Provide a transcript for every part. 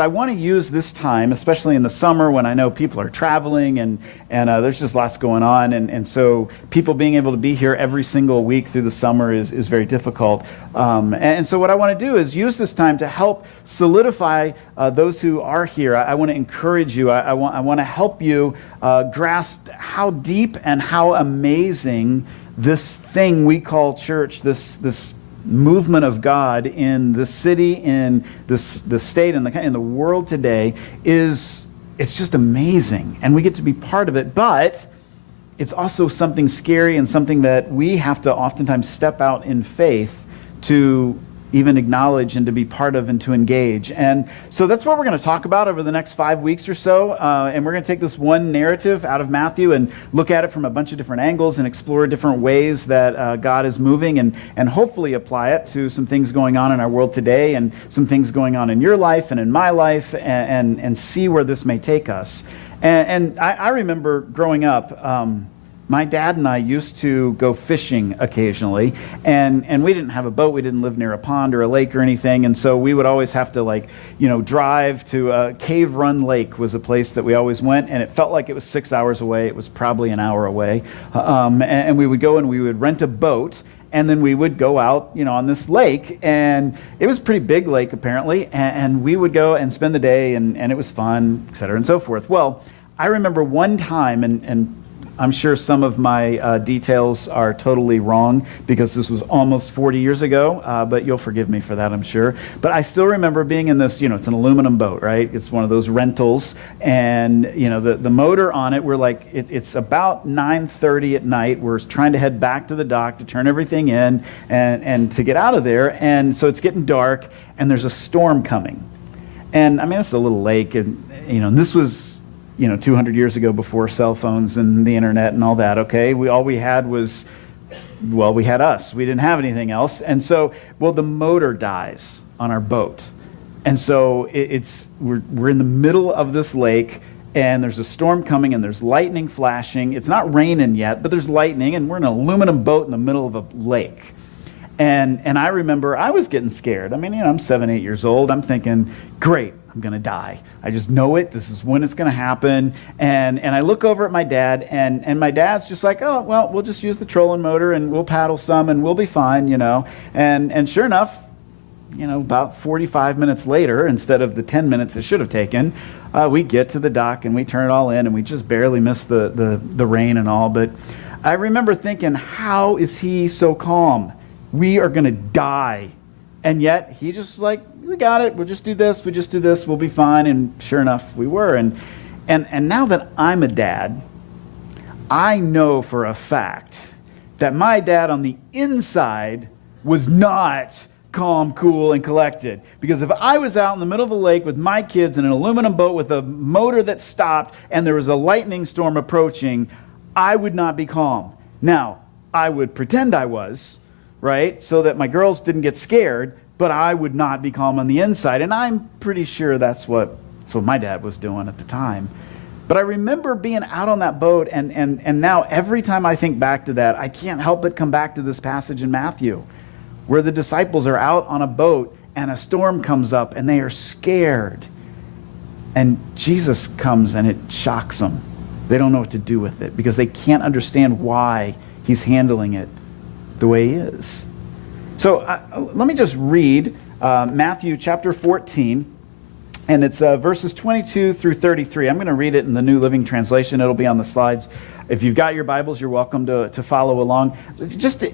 I want to use this time, especially in the summer when I know people are traveling and there's just lots going on. And so people being able to be here every single week through the summer is very difficult. And so what I want to do is use this time to help solidify those who are here. I want to encourage you. I want to help you grasp how deep and how amazing this thing we call church, this movement of God in the city, in the state, in the world today it's just amazing, and we get to be part of it. But it's also something scary and something that we have to oftentimes step out in faith to even acknowledge and to be part of and to engage. And so that's what we're going to talk about over the next 5 weeks or so. And we're going to take this one narrative out of Matthew and look at it from a bunch of different angles and explore different ways that God is moving, and hopefully apply it to some things going on in our world today and some things going on in your life and in my life, and see where this may take us. And I remember growing up, my dad and I used to go fishing occasionally, and we didn't have a boat. We didn't live near a pond or a lake or anything, and so we would always have to drive to Cave Run Lake was a place that we always went, and it felt like it was 6 hours away. It was probably an hour away, and we would go and we would rent a boat, and then we would go out, on this lake, and it was a pretty big lake apparently, and we would go and spend the day, and it was fun, et cetera, and so forth. Well, I remember one time, and I'm sure some of my details are totally wrong because this was almost 40 years ago, but you'll forgive me for that, I'm sure. But I still remember being in this, it's an aluminum boat, right? It's one of those rentals, and the motor on it, we're like, it's about 9:30 at night. We're trying to head back to the dock to turn everything in and to get out of there, and so it's getting dark, and there's a storm coming. And I mean, it's a little lake, and this was 200 years ago, before cell phones and the internet and all that, okay? All we had was, we had us. We didn't have anything else. And so, the motor dies on our boat. And so we're in the middle of this lake, and there's a storm coming, and there's lightning flashing. It's not raining yet, but there's lightning, and we're in an aluminum boat in the middle of a lake. And I remember I was getting scared. I mean, I'm 7, 8 years old. I'm thinking, great, I'm going to die. I just know it. This is when it's going to happen. And I look over at my dad, and my dad's just like, oh, well, we'll just use the trolling motor, and we'll paddle some, and we'll be fine, And sure enough, about 45 minutes later, instead of the 10 minutes it should have taken, we get to the dock, and we turn it all in, and we just barely miss the rain and all. But I remember thinking, how is he so calm? We are going to die. And yet he just was like, we got it. We'll just do this. We'll be fine. And sure enough, we were. And now that I'm a dad, I know for a fact that my dad on the inside was not calm, cool, and collected. Because if I was out in the middle of a lake with my kids in an aluminum boat with a motor that stopped and there was a lightning storm approaching, I would not be calm. Now, I would pretend I was, right? So that my girls didn't get scared, but I would not be calm on the inside. And I'm pretty sure that's what my dad was doing at the time. But I remember being out on that boat, and now every time I think back to that, I can't help but come back to this passage in Matthew, where the disciples are out on a boat, and a storm comes up, and they are scared. And Jesus comes, and it shocks them. They don't know what to do with it, because they can't understand why he's handling it the way he is. So let me just read Matthew chapter 14, and it's verses 22 through 33. I'm going to read it in the New Living Translation. It'll be on the slides. If you've got your Bibles, you're welcome to follow along. Just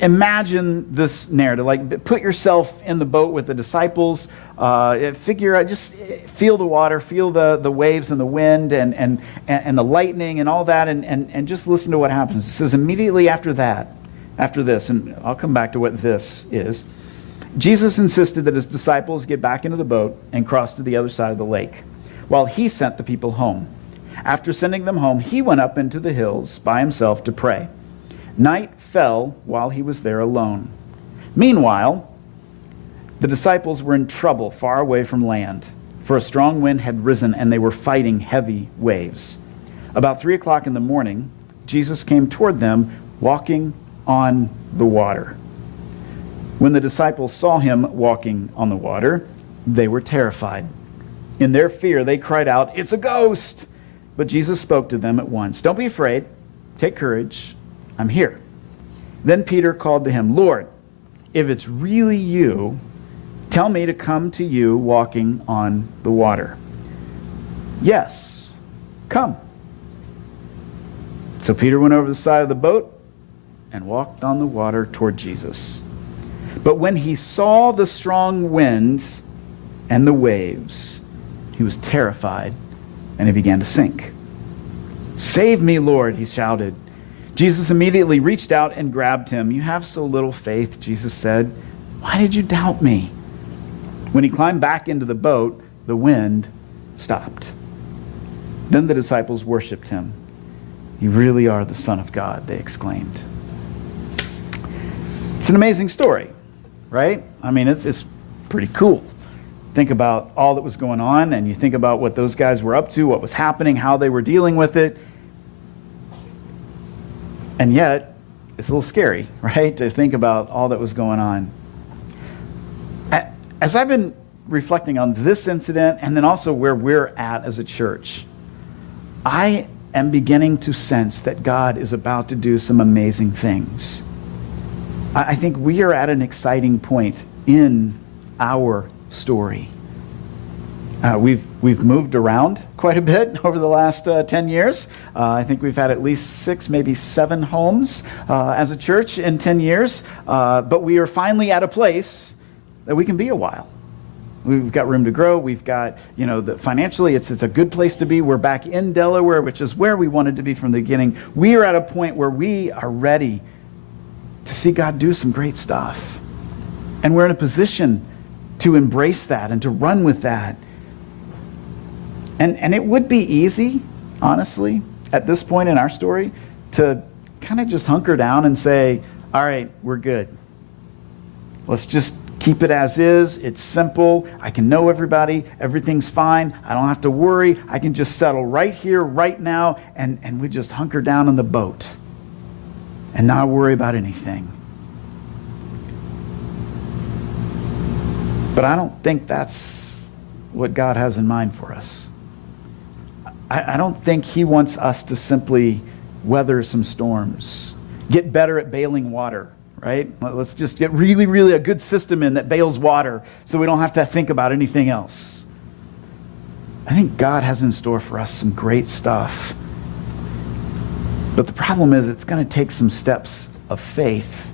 imagine this narrative. Like, put yourself in the boat with the disciples. Figure out, just feel the water, feel the waves and the wind and the lightning and all that, and just listen to what happens. It says, immediately after this, and I'll come back to what this is, Jesus insisted that his disciples get back into the boat and cross to the other side of the lake, while he sent the people home. After sending them home, he went up into the hills by himself to pray. Night fell while he was there alone. Meanwhile, the disciples were in trouble far away from land, for a strong wind had risen and they were fighting heavy waves. About 3 o'clock in the morning, Jesus came toward them, walking on the water. When the disciples saw him walking on the water, they were terrified. In their fear, they cried out, "It's a ghost!" But Jesus spoke to them at once. "Don't be afraid. Take courage. I'm here." Then Peter called to him, "Lord, if it's really you, tell me to come to you walking on the water." "Yes, come." So Peter went over the side of the boat and walked on the water toward Jesus. But when he saw the strong winds and the waves, he was terrified and he began to sink. "Save me, Lord," he shouted. Jesus immediately reached out and grabbed him. "You have so little faith," Jesus said. "Why did you doubt me?" When he climbed back into the boat, the wind stopped. Then the disciples worshiped him. "You really are the Son of God," they exclaimed. It's an amazing story, right? I mean, it's pretty cool. Think about all that was going on, and you think about what those guys were up to, what was happening, how they were dealing with it. And yet, it's a little scary, right, to think about all that was going on. As I've been reflecting on this incident and then also where we're at as a church, I am beginning to sense that God is about to do some amazing things. I think we are at an exciting point in our story. We've moved around quite a bit over the last 10 years. I think we've had at least 6, maybe 7 homes as a church in 10 years. But we are finally at a place that we can be a while. We've got room to grow. We've got, financially, it's a good place to be. We're back in Delaware, which is where we wanted to be from the beginning. We are at a point where we are ready to see God do some great stuff. And we're in a position to embrace that and to run with that. And it would be easy, honestly, at this point in our story, to kind of just hunker down and say, all right, we're good. Let's just keep it as is. It's simple. I can know everybody. Everything's fine. I don't have to worry. I can just settle right here, right now, and we just hunker down in the boat and not worry about anything. But I don't think that's what God has in mind for us. I don't think he wants us to simply weather some storms, get better at bailing water, right? Let's just get really, really a good system in that bails water so we don't have to think about anything else. I think God has in store for us some great stuff. But the problem is it's going to take some steps of faith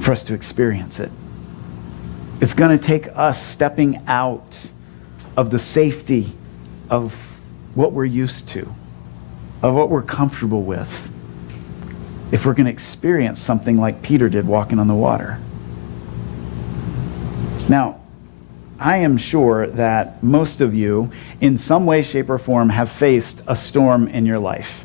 for us to experience it. It's going to take us stepping out of the safety of what we're used to, of what we're comfortable with, if we're going to experience something like Peter did walking on the water. Now, I am sure that most of you, in some way, shape, or form, have faced a storm in your life.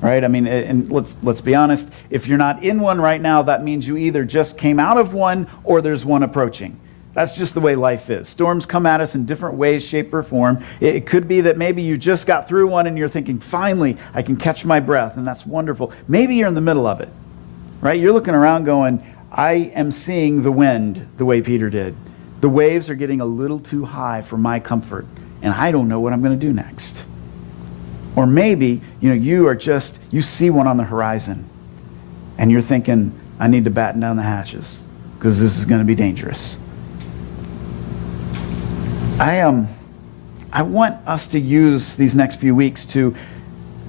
Right? I mean, and let's be honest, if you're not in one right now, that means you either just came out of one or there's one approaching. That's just the way life is. Storms come at us in different ways, shape, or form. It could be that maybe you just got through one and you're thinking, finally, I can catch my breath, and that's wonderful. Maybe you're in the middle of it, right? You're looking around going, I am seeing the wind the way Peter did. The waves are getting a little too high for my comfort, and I don't know what I'm going to do next. Or maybe, you see one on the horizon, and you're thinking, I need to batten down the hatches because this is going to be dangerous. I want us to use these next few weeks to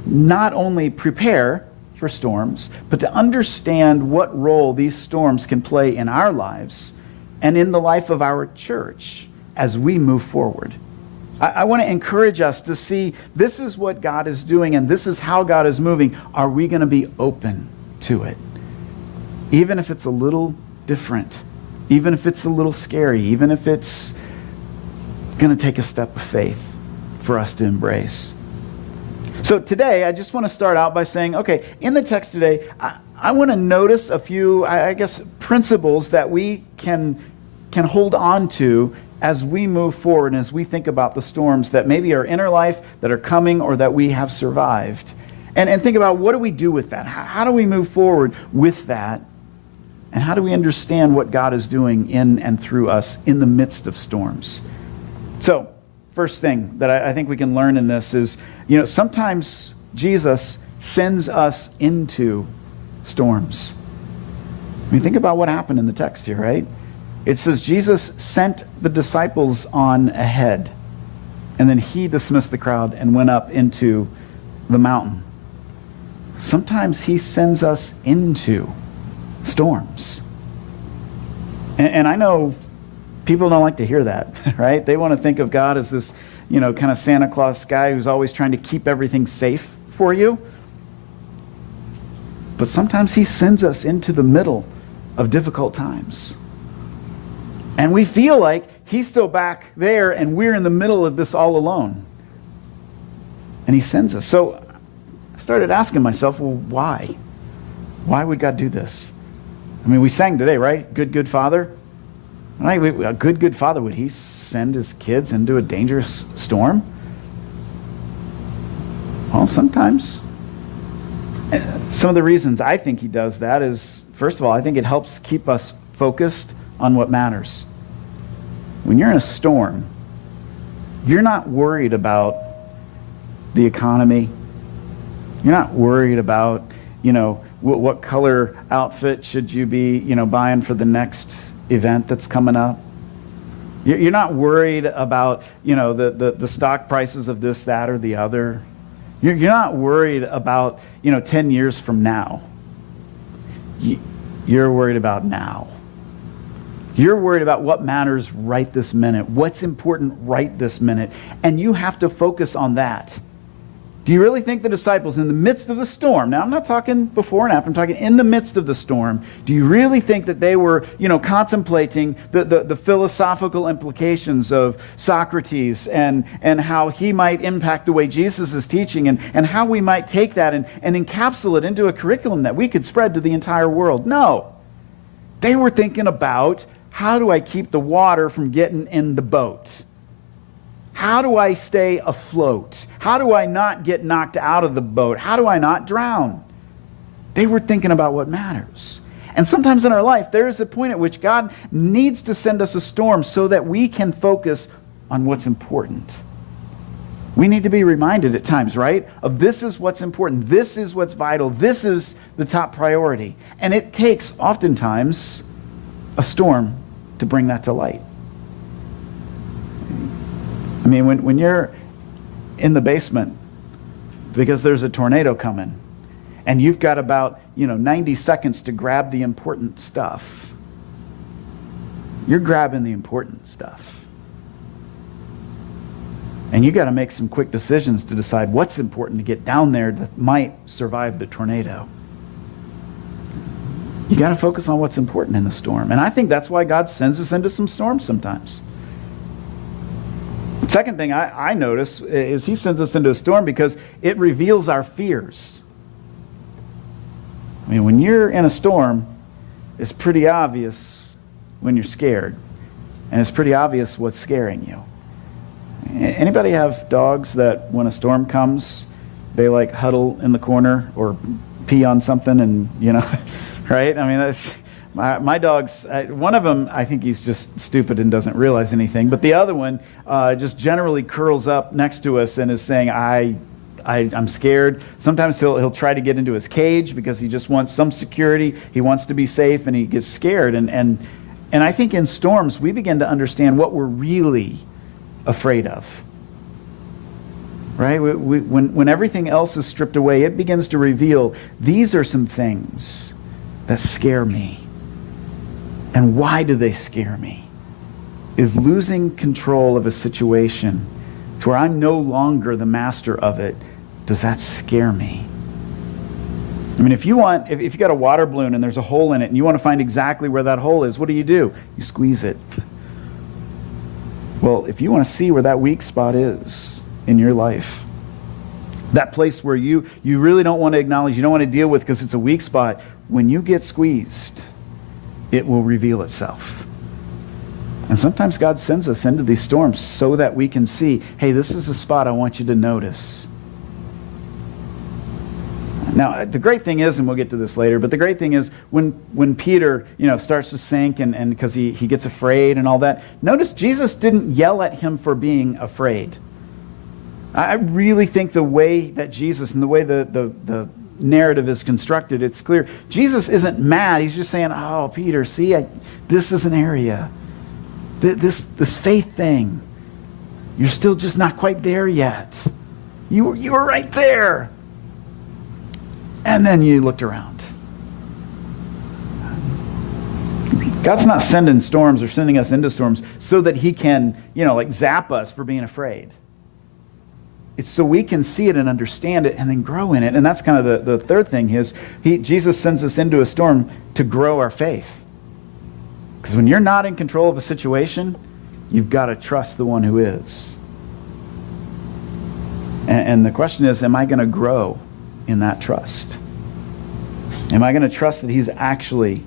not only prepare for storms, but to understand what role these storms can play in our lives and in the life of our church as we move forward. I want to encourage us to see this is what God is doing and this is how God is moving. Are we going to be open to it? Even if it's a little different, even if it's a little scary, even if it's going to take a step of faith for us to embrace. So today, I just want to start out by saying, okay, in the text today, I want to notice a few, principles that we can hold on to as we move forward and as we think about the storms that maybe are in our life, that are coming, or that we have survived. And think about, what do we do with that? How do we move forward with that? And how do we understand what God is doing in and through us in the midst of storms? So, first thing that I think we can learn in this is, sometimes Jesus sends us into storms. I mean, think about what happened in the text here, right? It says Jesus sent the disciples on ahead, and then he dismissed the crowd and went up into the mountain. Sometimes he sends us into storms. And I know people don't like to hear that, right? They want to think of God as this, kind of Santa Claus guy who's always trying to keep everything safe for you. But sometimes he sends us into the middle of difficult times. And we feel like he's still back there and we're in the middle of this all alone. And he sends us. So I started asking myself, well, why? Why would God do this? I mean, we sang today, right? Good, good Father. Right? A good, good Father, would he send his kids into a dangerous storm? Well, sometimes. Some of the reasons I think he does that is, first of all, I think it helps keep us focused on what matters. When you're in a storm, you're not worried about the economy. You're not worried about, what color outfit should you be, buying for the next event that's coming up. You're not worried about, the stock prices of this, that, or the other. You're not worried about, 10 years from now. You're worried about now. You're worried about what matters right this minute, what's important right this minute, and you have to focus on that. Do you really think the disciples in the midst of the storm, now I'm not talking before and after, I'm talking in the midst of the storm, do you really think that they were, contemplating the philosophical implications of Socrates and how he might impact the way Jesus is teaching and how we might take that and encapsulate it into a curriculum that we could spread to the entire world? No. They were thinking about, how do I keep the water from getting in the boat? How do I stay afloat? How do I not get knocked out of the boat? How do I not drown? They were thinking about what matters. And sometimes in our life, there is a point at which God needs to send us a storm so that we can focus on what's important. We need to be reminded at times, right, of this is what's important. This is what's vital. This is the top priority. And it takes, oftentimes, a storm to bring that to light. I mean, when you're in the basement because there's a tornado coming and you've got about, 90 seconds to grab the important stuff, you're grabbing the important stuff. And you got to make some quick decisions to decide what's important to get down there that might survive the tornado. You got to focus on what's important in the storm. And I think that's why God sends us into some storms sometimes. The second thing I notice is he sends us into a storm because it reveals our fears. I mean, when you're in a storm, it's pretty obvious when you're scared. And it's pretty obvious what's scaring you. Anybody have dogs that when a storm comes, they like huddle in the corner or pee on something and, right? I mean, that's... My dogs, one of them, I think he's just stupid and doesn't realize anything. But the other one just generally curls up next to us and is saying, I'm scared. Sometimes he'll try to get into his cage because he just wants some security. He wants to be safe and he gets scared. And I think in storms, we begin to understand what we're really afraid of. Right? When everything else is stripped away, it begins to reveal, these are some things that scare me. And why do they scare me? Is losing control of a situation to where I'm no longer the master of it, does that scare me? I mean, if you got a water balloon and there's a hole in it and you want to find exactly where that hole is, what do? You squeeze it. Well, if you want to see where that weak spot is in your life, that place where you really don't want to acknowledge, you don't want to deal with because it's a weak spot, when you get squeezed, it will reveal itself. And sometimes God sends us into these storms so that we can see, hey, this is a spot I want you to notice. Now, the great thing is, and we'll get to this later, but the great thing is when Peter, starts to sink and because he gets afraid and all that, notice Jesus didn't yell at him for being afraid. I really think the way that Jesus and the way the narrative is constructed, it's clear. Jesus isn't mad. He's just saying, oh, Peter, see, this is an area. This faith thing, you're still just not quite there yet. You were right there. And then you looked around. God's not sending storms or sending us into storms so that he can, zap us for being afraid. It's so we can see it and understand it and then grow in it. And that's kind of the third thing is Jesus sends us into a storm to grow our faith. Because when you're not in control of a situation, you've got to trust the one who is. And the question is, am I going to grow in that trust? Am I going to trust that he's actually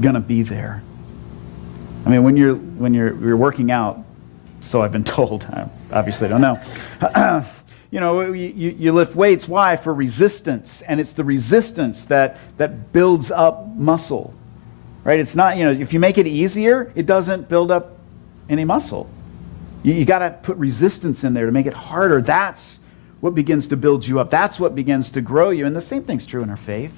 going to be there? I mean, when you're working out, so I've been told, I obviously don't know. You lift weights. Why? For resistance. And it's the resistance that builds up muscle. Right? It's not, if you make it easier, it doesn't build up any muscle. You got to put resistance in there to make it harder. That's what begins to build you up. That's what begins to grow you. And the same thing's true in our faith.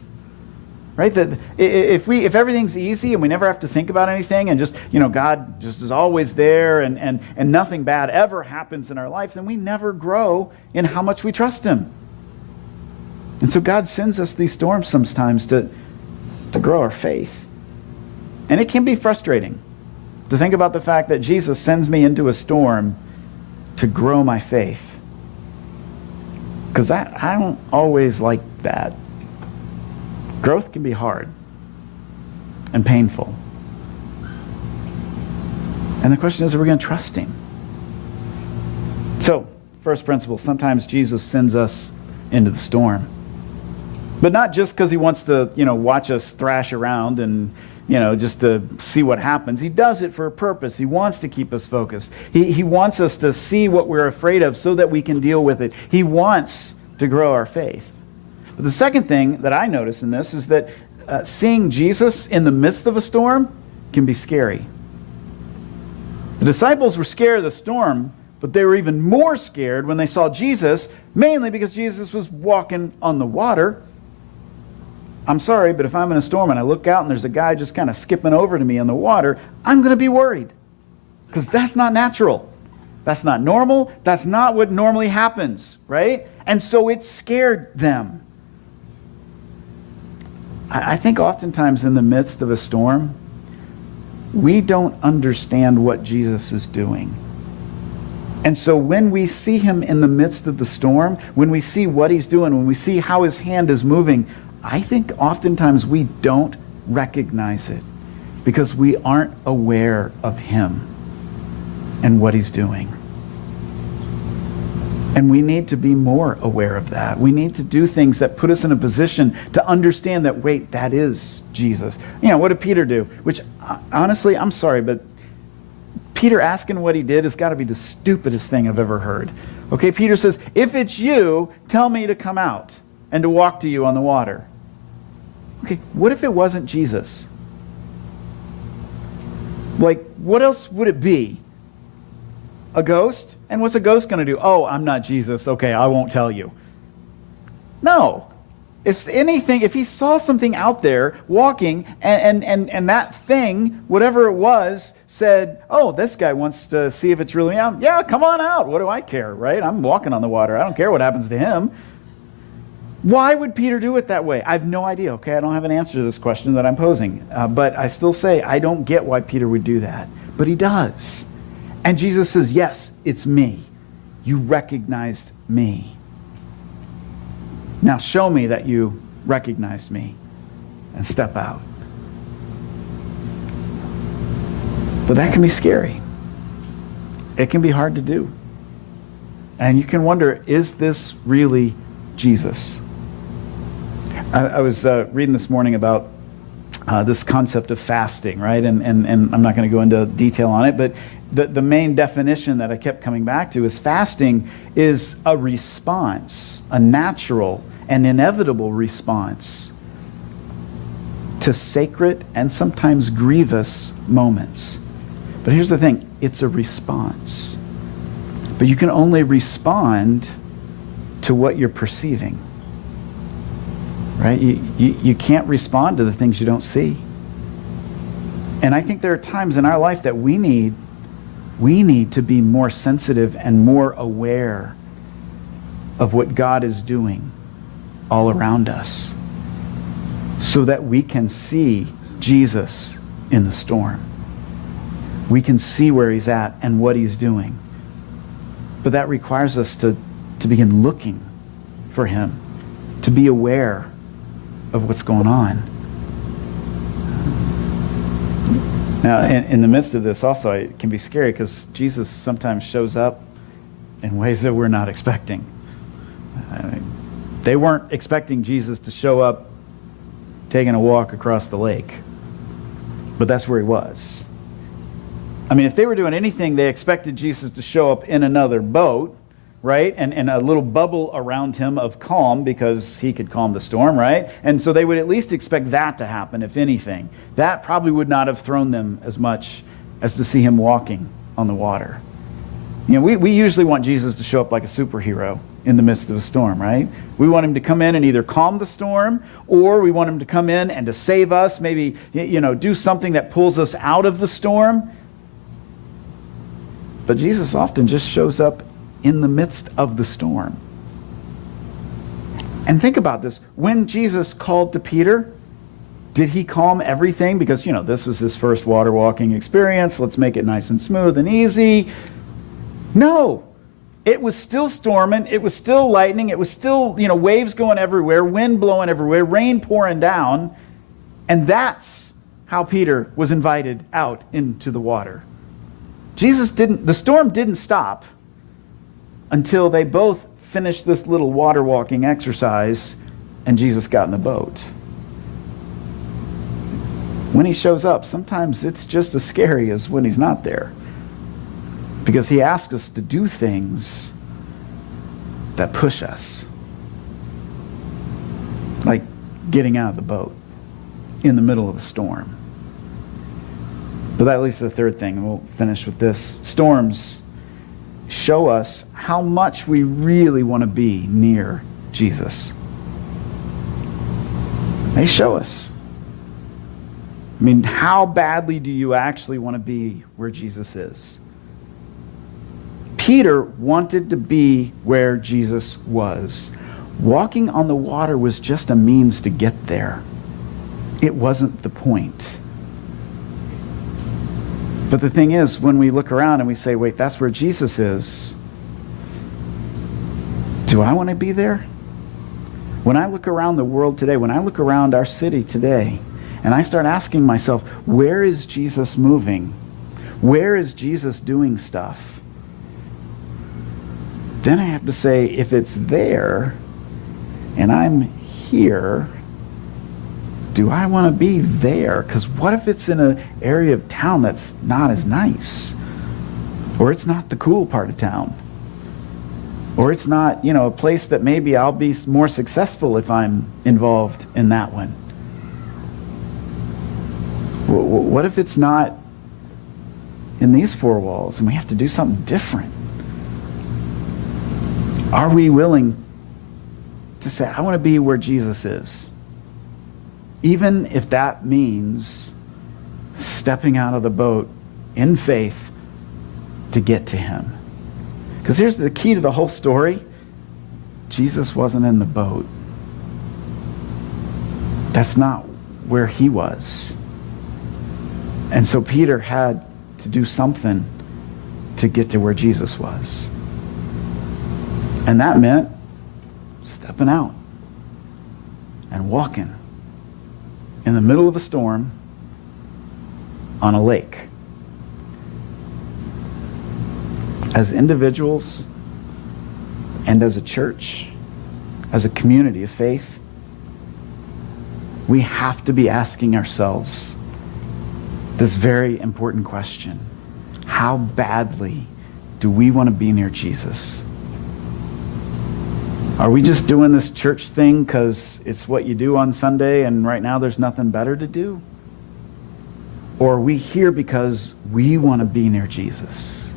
Right? That if everything's easy and we never have to think about anything and just, God just is always there and nothing bad ever happens in our life, then we never grow in how much we trust him. And so God sends us these storms sometimes to grow our faith. And it can be frustrating to think about the fact that Jesus sends me into a storm to grow my faith. Because I don't always like that. Growth can be hard and painful. And the question is, are we going to trust him? So, first principle, sometimes Jesus sends us into the storm. But not just because he wants to, watch us thrash around and, just to see what happens. He does it for a purpose. He wants to keep us focused. He wants us to see what we're afraid of so that we can deal with it. He wants to grow our faith. But the second thing that I notice in this is that seeing Jesus in the midst of a storm can be scary. The disciples were scared of the storm, but they were even more scared when they saw Jesus, mainly because Jesus was walking on the water. I'm sorry, but if I'm in a storm and I look out and there's a guy just kind of skipping over to me in the water, I'm going to be worried. Because that's not natural. That's not normal. That's not what normally happens, right? And so it scared them. I think oftentimes in the midst of a storm, we don't understand what Jesus is doing. And so when we see him in the midst of the storm, when we see what he's doing, when we see how his hand is moving, I think oftentimes we don't recognize it because we aren't aware of him and what he's doing. And we need to be more aware of that. We need to do things that put us in a position to understand that, wait, that is Jesus. What did Peter do? Which, honestly, I'm sorry, but Peter asking what he did has got to be the stupidest thing I've ever heard. Okay, Peter says, if it's you, tell me to come out and to walk to you on the water. Okay, what if it wasn't Jesus? What else would it be? A ghost? And what's a ghost going to do? Oh, I'm not Jesus. Okay, I won't tell you. No. If anything, if he saw something out there walking and that thing, whatever it was, said, oh, this guy wants to see if it's really out. Yeah, come on out. What do I care, right? I'm walking on the water. I don't care what happens to him. Why would Peter do it that way? I have no idea, okay? I don't have an answer to this question that I'm posing. But I still say I don't get why Peter would do that. But he does. And Jesus says, yes, it's me. You recognized me. Now show me that you recognized me and step out. But that can be scary. It can be hard to do. And you can wonder, is this really Jesus? I was reading this morning about this concept of fasting, right? And I'm not going to go into detail on it, but the main definition that I kept coming back to is fasting is a response, a natural and inevitable response to sacred and sometimes grievous moments. But here's the thing, it's a response. But you can only respond to what you're perceiving. Right? You can't respond to the things you don't see. And I think there are times in our life that we need to be more sensitive and more aware of what God is doing all around us so that we can see Jesus in the storm. We can see where he's at and what he's doing. But that requires us to begin looking for him, to be aware of what's going on. Now, in the midst of this also, it can be scary because Jesus sometimes shows up in ways that we're not expecting. They weren't expecting Jesus to show up taking a walk across the lake, but that's where he was. I mean, if they were doing anything, they expected Jesus to show up in another boat, right? And a little bubble around him of calm because he could calm the storm, right? And so they would at least expect that to happen, if anything. That probably would not have thrown them as much as to see him walking on the water. You know, we usually want Jesus to show up like a superhero in the midst of a storm, right? We want him to come in and either calm the storm, or we want him to come in and to save us, maybe, do something that pulls us out of the storm. But Jesus often just shows up in the midst of the storm. And think about this. When Jesus called to Peter, did he calm everything? Because, this was his first water walking experience. Let's make it nice and smooth and easy. No. It was still storming. It was still lightning. It was still, waves going everywhere, wind blowing everywhere, rain pouring down. And that's how Peter was invited out into the water. The storm didn't stop until they both finished this little water walking exercise and Jesus got in the boat. When he shows up, sometimes it's just as scary as when he's not there, because he asks us to do things that push us, like getting out of the boat in the middle of a storm. But that leads to the third thing, and we'll finish with this. Storms show us how much we really want to be near Jesus. They show us. I mean, how badly do you actually want to be where Jesus is? Peter wanted to be where Jesus was. Walking on the water was just a means to get there. It wasn't the point. But the thing is, when we look around and we say, wait, that's where Jesus is, do I want to be there? When I look around the world today, when I look around our city today, and I start asking myself, where is Jesus moving? Where is Jesus doing stuff? Then I have to say, if it's there, and I'm here, do I want to be there? Because what if it's in an area of town that's not as nice? Or it's not the cool part of town? Or it's not, a place that maybe I'll be more successful if I'm involved in that one? What if it's not in these four walls and we have to do something different? Are we willing to say, I want to be where Jesus is? Even if that means stepping out of the boat in faith to get to him. Because here's the key to the whole story. Jesus wasn't in the boat. That's not where he was. And so Peter had to do something to get to where Jesus was. And that meant stepping out and walking in the middle of a storm on a lake. As individuals and as a church, as a community of faith, we have to be asking ourselves this very important question. How badly do we want to be near Jesus? Are we just doing this church thing because it's what you do on Sunday and right now there's nothing better to do? Or are we here because we want to be near Jesus?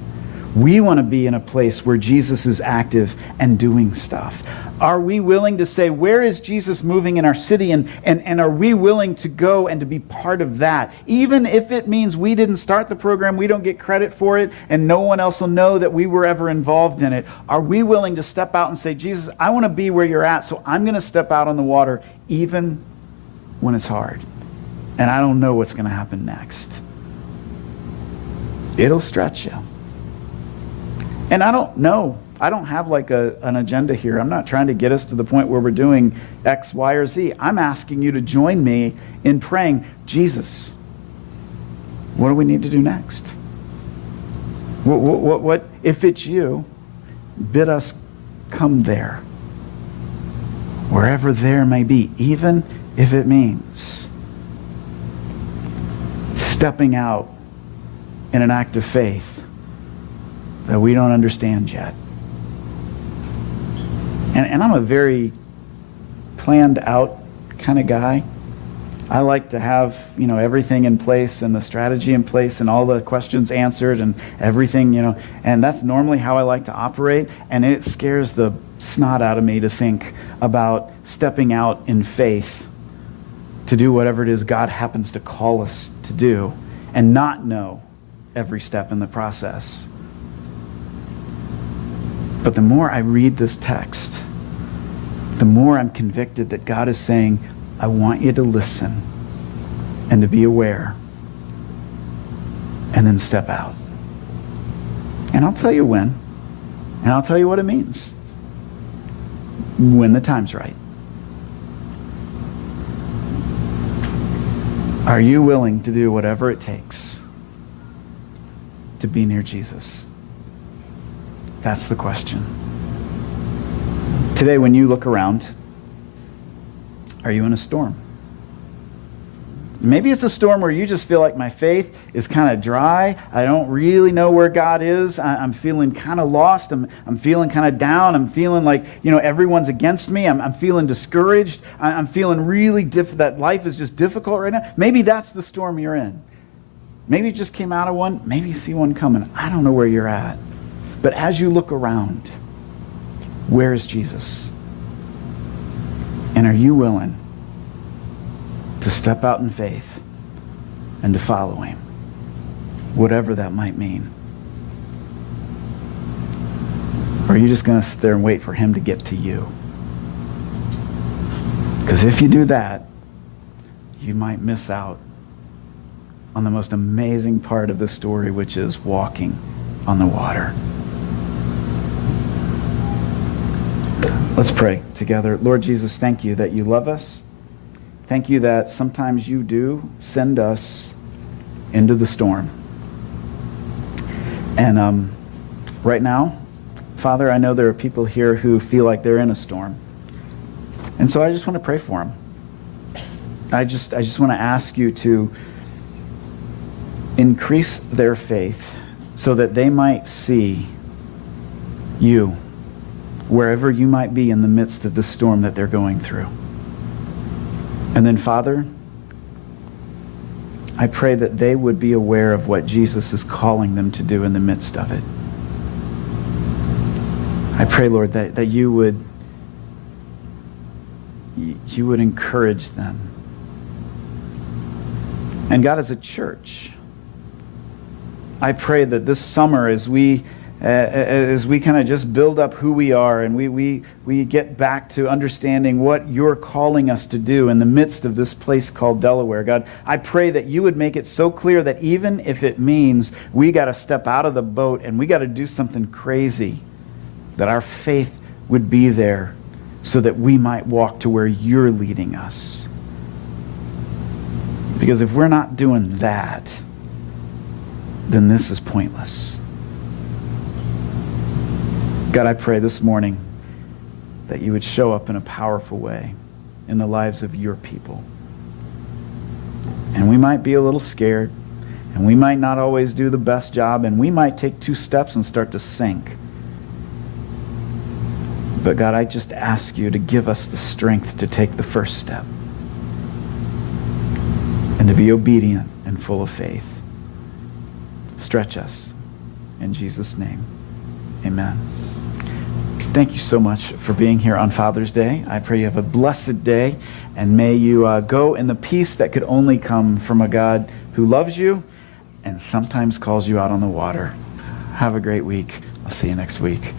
We want to be in a place where Jesus is active and doing stuff. Are we willing to say, where is Jesus moving in our city? And are we willing to go and to be part of that? Even if it means we didn't start the program, we don't get credit for it, and no one else will know that we were ever involved in it. Are we willing to step out and say, Jesus, I want to be where you're at, so I'm going to step out on the water even when it's hard. And I don't know what's going to happen next. It'll stretch you. And I don't know. I don't have like an agenda here. I'm not trying to get us to the point where we're doing X, Y, or Z. I'm asking you to join me in praying, Jesus, what do we need to do next? What if it's you, bid us come there. Wherever there may be, even if it means stepping out in an act of faith that we don't understand yet. And I'm a very planned out kind of guy. I like to have, everything in place and the strategy in place and all the questions answered and everything, and that's normally how I like to operate. And it scares the snot out of me to think about stepping out in faith to do whatever it is God happens to call us to do and not know every step in the process. But the more I read this text, the more I'm convicted that God is saying, I want you to listen and to be aware and then step out. And I'll tell you when, and I'll tell you what it means when the time's right. Are you willing to do whatever it takes to be near Jesus? That's the question. Today, when you look around, are you in a storm? Maybe it's a storm where you just feel like my faith is kind of dry. I don't really know where God is. I'm feeling kind of lost. I'm feeling kind of down. I'm feeling like, everyone's against me. I'm feeling discouraged. I'm feeling really that life is just difficult right now. Maybe that's the storm you're in. Maybe you just came out of one. Maybe you see one coming. I don't know where you're at. But as you look around, where is Jesus? And are you willing to step out in faith and to follow him, whatever that might mean? Or are you just going to sit there and wait for him to get to you? Because if you do that, you might miss out on the most amazing part of the story, which is walking on the water. Let's pray together. Lord Jesus, thank you that you love us. Thank you that sometimes you do send us into the storm. And right now, Father, I know there are people here who feel like they're in a storm. And so I just want to pray for them. I just want to ask you to increase their faith so that they might see you wherever you might be in the midst of the storm that they're going through. And then, Father, I pray that they would be aware of what Jesus is calling them to do in the midst of it. I pray, Lord, that you would encourage them. And God, as a church, I pray that this summer, as we kind of just build up who we are and we get back to understanding what you're calling us to do in the midst of this place called Delaware, God, I pray that you would make it so clear that even if it means we got to step out of the boat and we got to do something crazy, that our faith would be there so that we might walk to where you're leading us. Because if we're not doing that, then this is pointless. God, I pray this morning that you would show up in a powerful way in the lives of your people. And we might be a little scared, and we might not always do the best job, and we might take 2 steps and start to sink. But God, I just ask you to give us the strength to take the first step and to be obedient and full of faith. Stretch us. In Jesus' name, amen. Thank you so much for being here on Father's Day. I pray you have a blessed day, and may you go in the peace that could only come from a God who loves you and sometimes calls you out on the water. Have a great week. I'll see you next week.